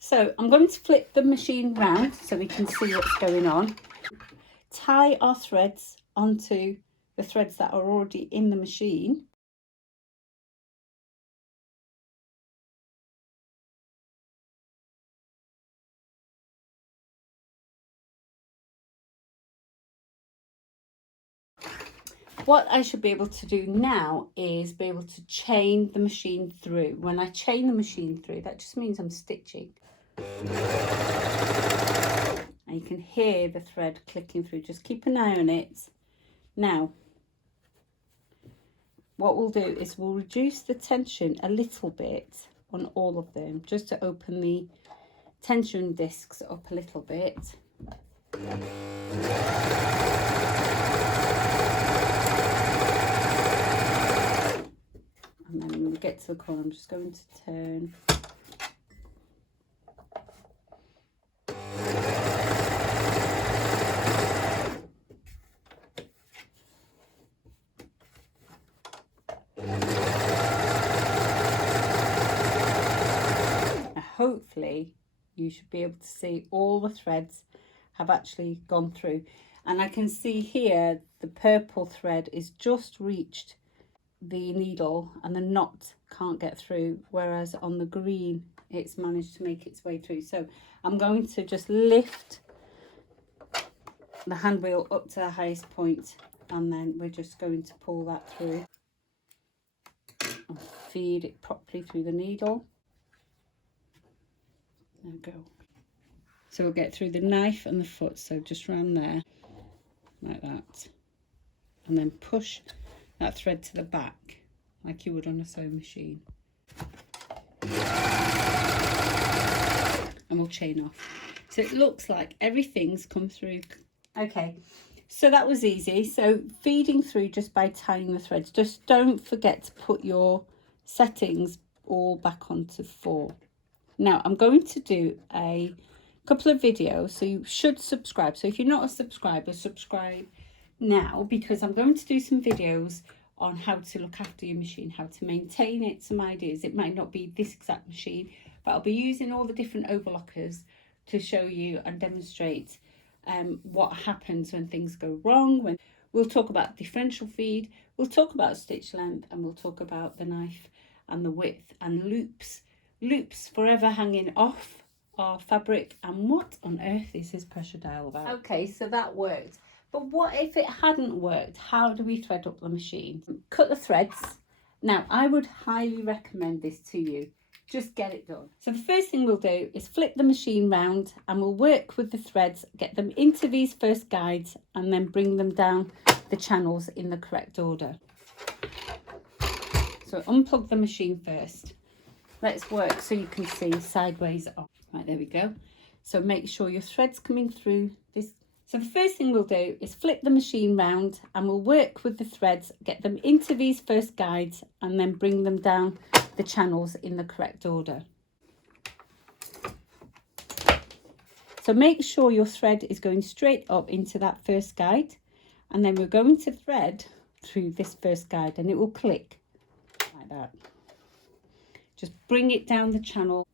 So I'm going to flip the machine round so we can see what's going on. Tie our threads onto the threads that are already in the machine. What I should be able to do now is be able to chain the machine through. When I chain the machine through, that just means I'm stitching. And you can hear the thread clicking through. Just keep an eye on it. Now, what we'll do is we'll reduce the tension a little bit on all of them, just to open the tension discs up a little bit. And then when we get to the corner, I'm just going to turn. Now, hopefully you should be able to see all the threads have actually gone through. And I can see here the purple thread is just reached the needle and the knot can't get through, whereas on the green it's managed to make its way through. So I'm going to just lift the hand wheel up to the highest point, and then we're just going to pull that through and feed it properly through the needle. There we go. So we'll get through the knife and the foot, so just round there like that, and then push that thread to the back like you would on a sewing machine, and we'll chain off. So it looks like everything's come through. Okay, so that was easy. So feeding through just by tying the threads. Just don't forget to put your settings all back onto 4. Now I'm going to do a couple of videos, so you should subscribe. So if you're not a subscriber, subscribe now, because I'm going to do some videos on how to look after your machine, how to maintain it, some ideas. It might not be this exact machine, but I'll be using all the different overlockers to show you and demonstrate what happens when things go wrong. We'll talk about differential feed, we'll talk about stitch length, and we'll talk about the knife and the width, and loops forever hanging off our fabric. And what on earth is this pressure dial about? Okay, so that worked. But what if it hadn't worked? How do we thread up the machine? Cut the threads. Now, I would highly recommend this to you. Just get it done. So the first thing we'll do is flip the machine round, and we'll work with the threads, get them into these first guides, and then bring them down the channels in the correct order. So unplug the machine first. Let's work so you can see sideways off. Right, there we go. So make sure your thread's coming through this. So the first thing we'll do is flip the machine round, and we'll work with the threads, get them into these first guides, and then bring them down the channels in the correct order. So make sure your thread is going straight up into that first guide, and then we're going to thread through this first guide, and it will click like that. Just bring it down the channel.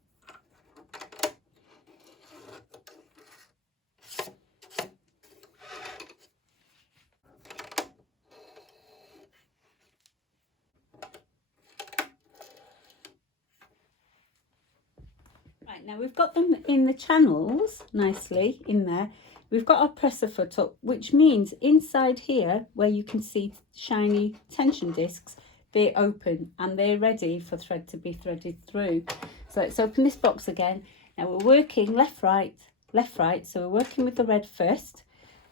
Right, now we've got them in the channels nicely in there. We've got our presser foot up, which means inside here where you can see shiny tension discs, they're open and they're ready for thread to be threaded through. So let's open this box again. Now we're working left, right, so we're working with the red first.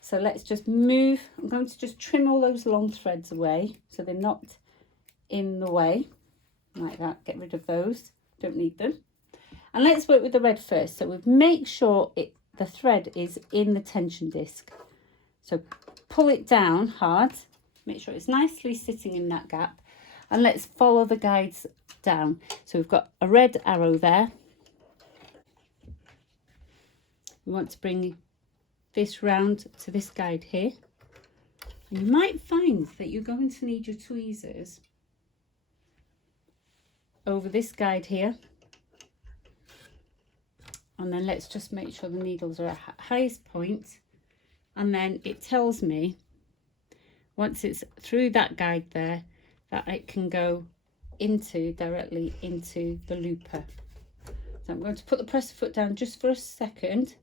So let's just move. I'm going to just trim all those long threads away so they're not in the way, like that. Get rid of those, don't need them. And let's work with the red first. So we make sure the thread is in the tension disc. So pull it down hard, make sure it's nicely sitting in that gap, and let's follow the guides down. So we've got a red arrow there. We want to bring this round to this guide here. And you might find that you're going to need your tweezers over this guide here. And then let's just make sure the needles are at highest point. And then it tells me, once it's through that guide there, that it can go directly into the looper. So I'm going to put the presser foot down just for a second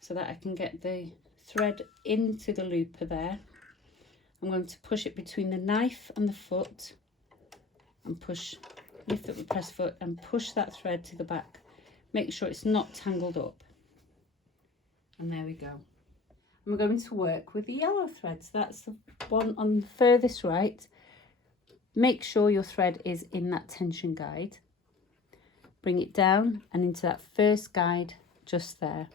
so that I can get the thread into the looper there. I'm going to push it between the knife and the foot and lift up the press foot and push that thread to the back. Make sure it's not tangled up. And there we go. And we're going to work with the yellow threads. That's the one on the furthest right. Make sure your thread is in that tension guide. Bring it down and into that first guide just there.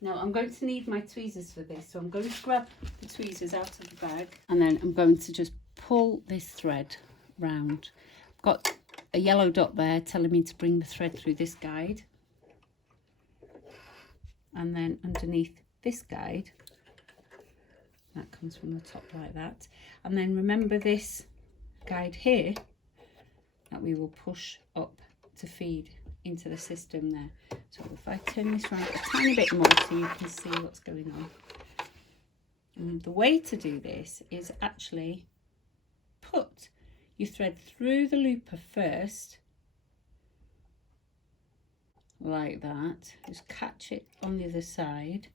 Now I'm going to need my tweezers for this, so I'm going to grab the tweezers out of the bag and then I'm going to just pull this thread round. I've got a yellow dot there telling me to bring the thread through this guide, and then underneath this guide, that comes from the top like that, and then remember this guide here that we will push up to feed into the system there. So if I turn this around a tiny bit more so you can see what's going on. And the way to do this is actually put your thread through the looper first, like that. Just catch it on the other side.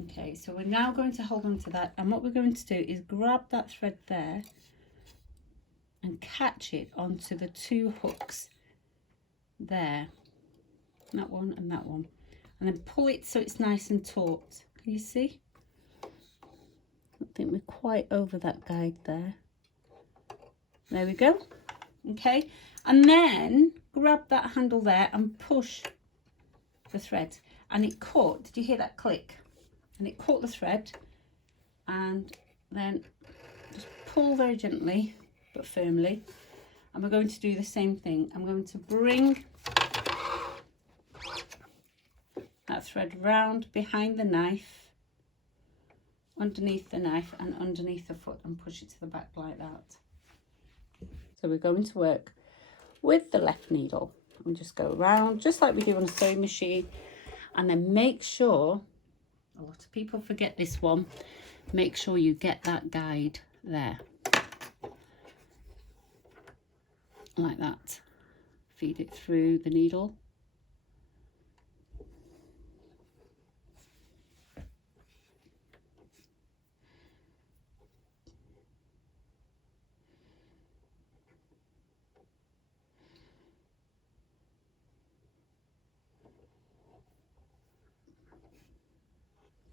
Okay, so we're now going to hold on to that, and what we're going to do is grab that thread there and catch it onto the two hooks there, that one and that one, and then pull it so it's nice and taut. Can you see? I think we're quite over that guide there. There we go. Okay, and then grab that handle there and push the thread, and it caught. Did you hear that click? And it caught the thread, and then just pull very gently but firmly, and we're going to do the same thing. I'm going to bring that thread round behind the knife, underneath the knife and underneath the foot, and push it to the back like that. So we're going to work with the left needle and just go around just like we do on a sewing machine, and then make sure, a lot of people forget this one, make sure you get that guide there like that. Feed it through the needle.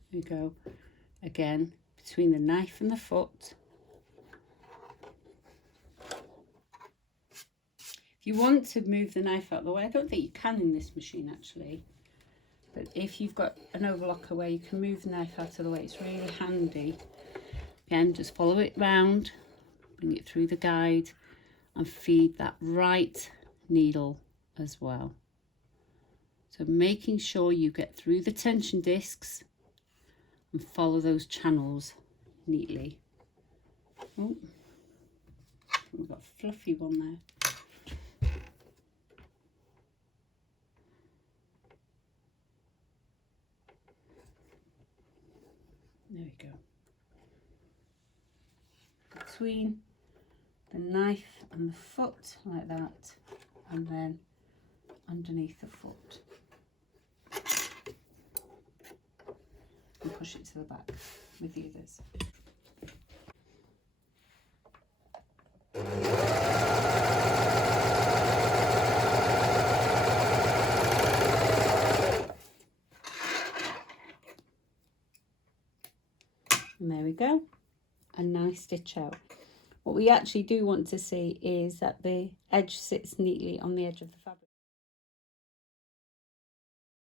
There we go. Again, between the knife and the foot. If you want to move the knife out of the way, I don't think you can in this machine actually, but if you've got an overlocker where you can move the knife out of the way, it's really handy. Again, just follow it round, bring it through the guide and feed that right needle as well. So making sure you get through the tension discs and follow those channels neatly. Oh, we've got a fluffy one there. There we go. Between the knife and the foot like that, and then underneath the foot. And push it to the back with the others. And there we go, a nice stitch out. What we actually do want to see is that the edge sits neatly on the edge of the fabric.